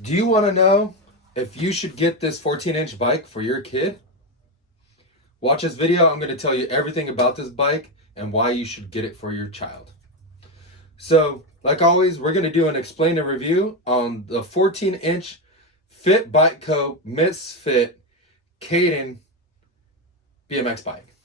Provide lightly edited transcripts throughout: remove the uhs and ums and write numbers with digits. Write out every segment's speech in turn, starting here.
Do you want to know if you should get this 14-inch bike for your kid? Watch this video. I'm going to tell you everything about this bike and why you should get it for your child. So, like always, we're going to do an explain and review on the 14-inch Fitbikeco Misfit Caiden BMX bike.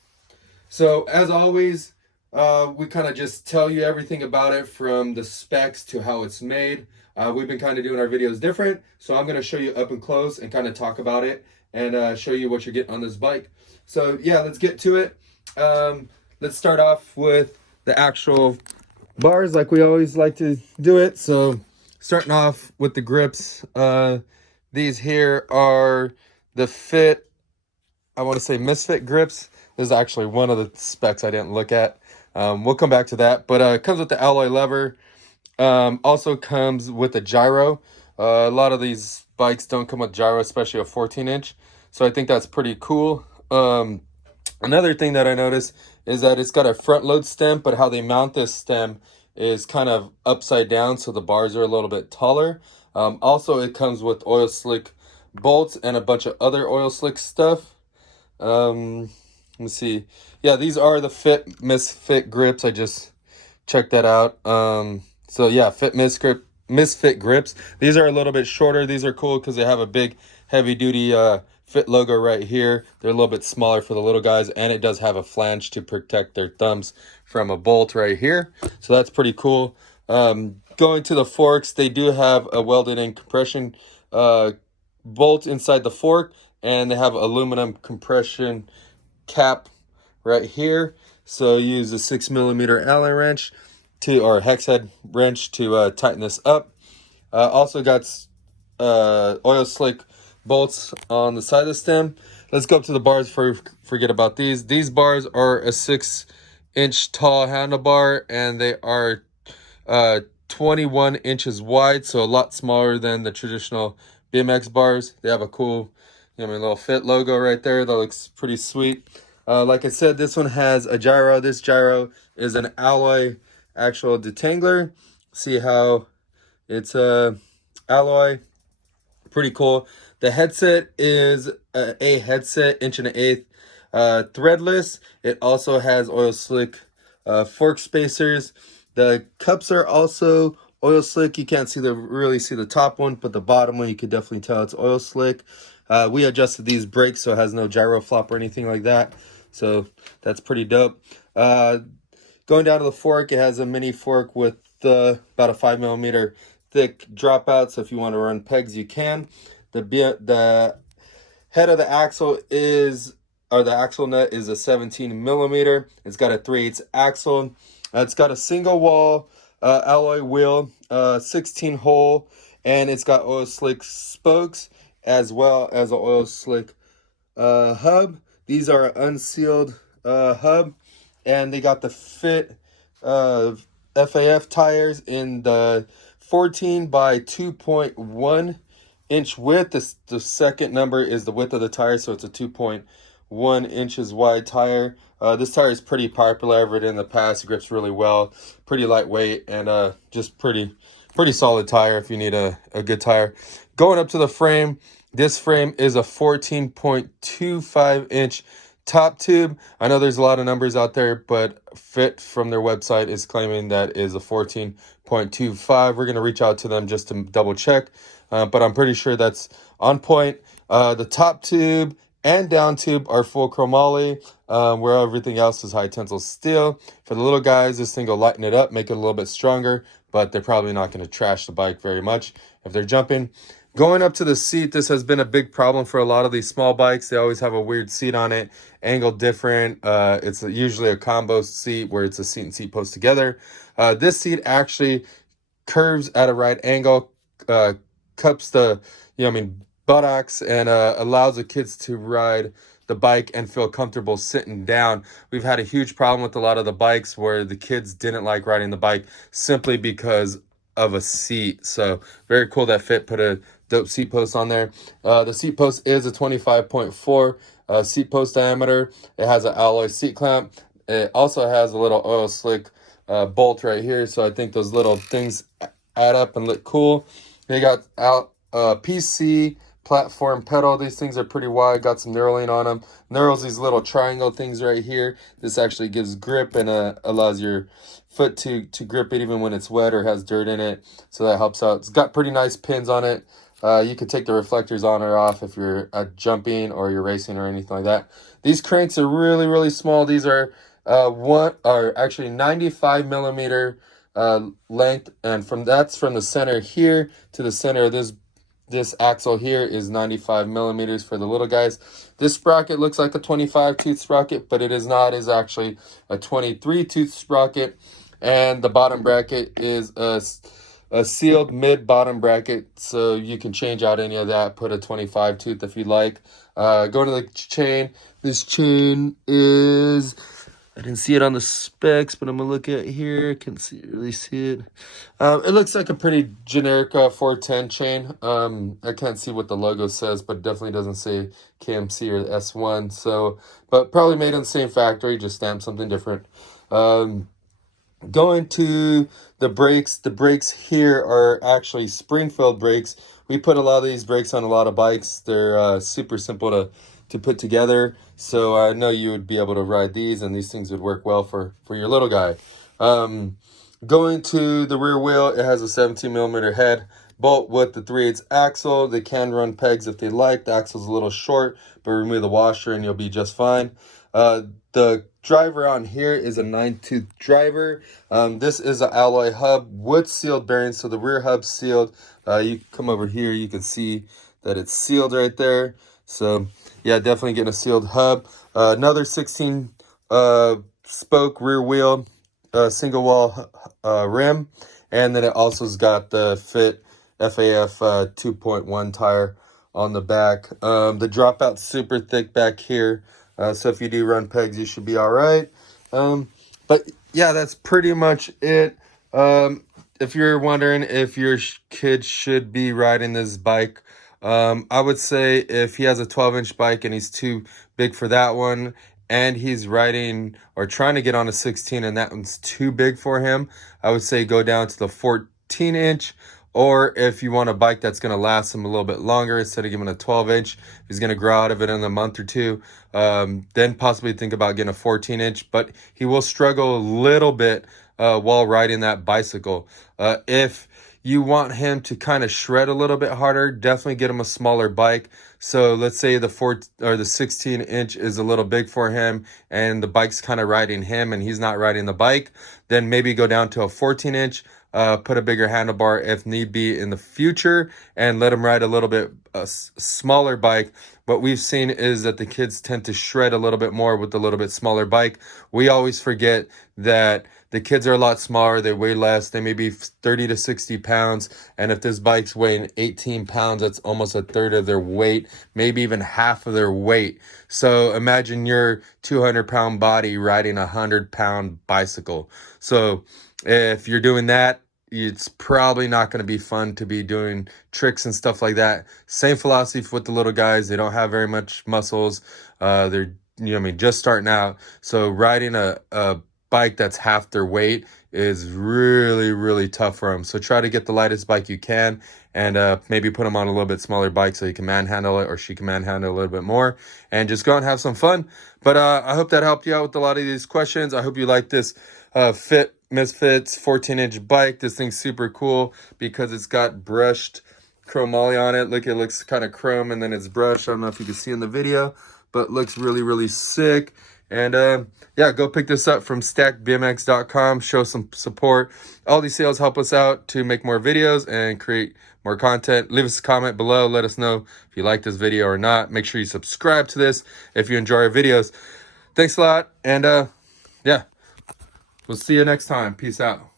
So, as always, we kind of just tell you everything about it from the specs to how it's made. We've been kind of doing our videos different, so I'm going to show you up and close and kind of talk about it and show you what you're getting on this bike. So yeah, let's get to it. Let's start off with the actual bars like we always like to do it. So starting off with the grips, these here are the I want to say Misfit Grips. This is actually one of the specs I didn't look at. We'll come back to that, but it comes with the alloy lever. Also comes with a gyro. A lot of these bikes don't come with gyro, especially a 14-inch. So I think that's pretty cool. Another thing that I noticed is that it's got a front load stem, but how they mount this stem is kind of upside down, so the bars are a little bit taller. Also, it comes with oil slick bolts and a bunch of other oil slick stuff. Let me see. Yeah, these are the Misfit Grips. I just checked that out. So yeah, Misfit Grips. These are a little bit shorter. These are cool because they have a big heavy duty Fit logo right here. They're a little bit smaller for the little guys, and it does have a flange to protect their thumbs from a bolt right here. So that's pretty cool. Going to the forks, they do have a welded in compression bolt inside the fork, and they have aluminum compression cap right here. So use a 6mm Allen wrench or hex head wrench to tighten this up. Also got oil slick bolts on the side of the stem. Let's go up to the bars before we forget about these. These bars are a 6-inch tall handlebar, and they are 21 inches wide, so a lot smaller than the traditional BMX bars. They have a cool, little Fit logo right there. That looks pretty sweet. Like I said, this one has a gyro. This gyro is an alloy actual detangler. See how it's alloy. Pretty cool. The headset is a headset 1.1 threadless. It also has oil slick fork spacers. The cups are also oil slick. You can't really see the top one, but the bottom one you could definitely tell it's oil slick. We adjusted these brakes so it has no gyro flop or anything like that. So that's pretty dope. Going down to the fork, it has a mini fork with about a 5mm thick dropout. So if you want to run pegs, you can. The head of the axle the axle nut is a 17mm. It's got a 3/8 axle. It's got a single wall alloy wheel, 16 hole, and it's got oil slick spokes as well as an oil slick hub. These are unsealed hub, and they got the Fit FAF tires in the 14 by 2.1 inch width. The second number is the width of the tire, so it's a 2.1 inches wide tire. This tire is pretty popular. I've ridden in the past. It grips really well, pretty lightweight, and just pretty solid tire if you need a good tire. Going up to the frame, this frame is a 14.25 inch top tube. I know there's a lot of numbers out there, but Fit from their website is claiming that is a 14.25. We're going to reach out to them just to double check, but I'm pretty sure that's on point. The top tube and down tube are full chromoly, where everything else is high tensile steel. For the little guys, this thing will lighten it up, make it a little bit stronger, but they're probably not going to trash the bike very much if they're jumping. Going up to the seat, this has been a big problem for a lot of these small bikes. They always have a weird seat on it, angled different. It's usually a combo seat where it's a seat and seat post together. This seat actually curves at a right angle, cups the, buttocks, and allows the kids to ride the bike and feel comfortable sitting down. We've had a huge problem with a lot of the bikes where the kids didn't like riding the bike simply because of a seat. So very cool that Fit put a dope seat post on there. The seat post is a 25.4 seat post diameter. It has an alloy seat clamp. It also has a little oil slick bolt right here. So I think those little things add up and look cool. They got PC platform pedal. These things are pretty wide, got some knurling on them. Knurls, these little triangle things right here. This actually gives grip and allows your foot to grip it even when it's wet or has dirt in it, so that helps out. It's got pretty nice pins on it. You can take the reflectors on or off if you're jumping or you're racing or anything like that. These cranks are really small. These are actually 95 millimeter length, and that's from the center here to the center of this axle here is 95 millimeters for the little guys. This sprocket looks like a 25 tooth sprocket, but it is not. It is actually a 23 tooth sprocket, and the bottom bracket is a sealed mid bottom bracket, so you can change out any of that, put a 25 tooth if you like. Going to the chain, this chain is, I didn't see it on the specs, but I'm gonna look at it here. Can't really see it. It looks like a pretty generic 410 chain. I can't see what the logo says, but it definitely doesn't say KMC or S1. So, but probably made in the same factory, just stamped something different. Going to the brakes here are actually spring-filled brakes. We put a lot of these brakes on a lot of bikes. They're super simple to put together, so I know you would be able to ride these, and these things would work well for your little guy. Going to the rear wheel, it has a 17 millimeter head bolt with the 3/8 axle. They can run pegs if they like. The axle's a little short, but remove the washer and you'll be just fine. The driver on here is a 9-tooth driver. This is an alloy hub with sealed bearings, so the rear hub's sealed. You come over here, you can see that it's sealed right there. So yeah, definitely getting a sealed hub. Another 16 spoke rear wheel, single wall rim, and then it also has got the Fit FAF 2.1 tire on the back. The dropout's super thick back here. So if you do run pegs, you should be all right. But yeah, that's pretty much it. If you're wondering if your kid should be riding this bike, I would say if he has a 12-inch bike and he's too big for that one, and he's riding or trying to get on a 16 and that one's too big for him, I would say go down to the 14-inch. Or if you want a bike that's going to last him a little bit longer, instead of giving a 12-inch, he's going to grow out of it in a month or two, then possibly think about getting a 14-inch. But he will struggle a little bit while riding that bicycle. If you want him to kind of shred a little bit harder, definitely get him a smaller bike. So let's say the 16-inch is a little big for him and the bike's kind of riding him and he's not riding the bike, then maybe go down to a 14-inch. Put a bigger handlebar if need be in the future, and let them ride a little bit smaller bike. What we've seen is that the kids tend to shred a little bit more with a little bit smaller bike. We always forget that the kids are a lot smaller. They weigh less. They may be 30 to 60 pounds. And if this bike's weighing 18 pounds, that's almost a third of their weight, maybe even half of their weight. So imagine your 200-pound body riding a 100-pound bicycle. So if you're doing that, it's probably not going to be fun to be doing tricks and stuff like that. Same philosophy with the little guys. They don't have very much muscles. They're, just starting out. So riding a bike that's half their weight is really tough for them. So try to get the lightest bike you can, and maybe put them on a little bit smaller bike so you can manhandle it, or she can manhandle it a little bit more, and just go out and have some fun. But I hope that helped you out with a lot of these questions. I hope you like this Misfits 14-inch bike. This thing's super cool because it's got brushed chromoly on it. Look, it looks kind of chrome and then it's brushed. I don't know if you can see in the video, but looks really sick. And yeah, go pick this up from stackbmx.com. Show some support. All these sales help us out to make more videos and create more content. Leave us a comment below. Let us know if you like this video or not. Make sure you subscribe to this if you enjoy our videos. Thanks a lot. And yeah, we'll see you next time. Peace out.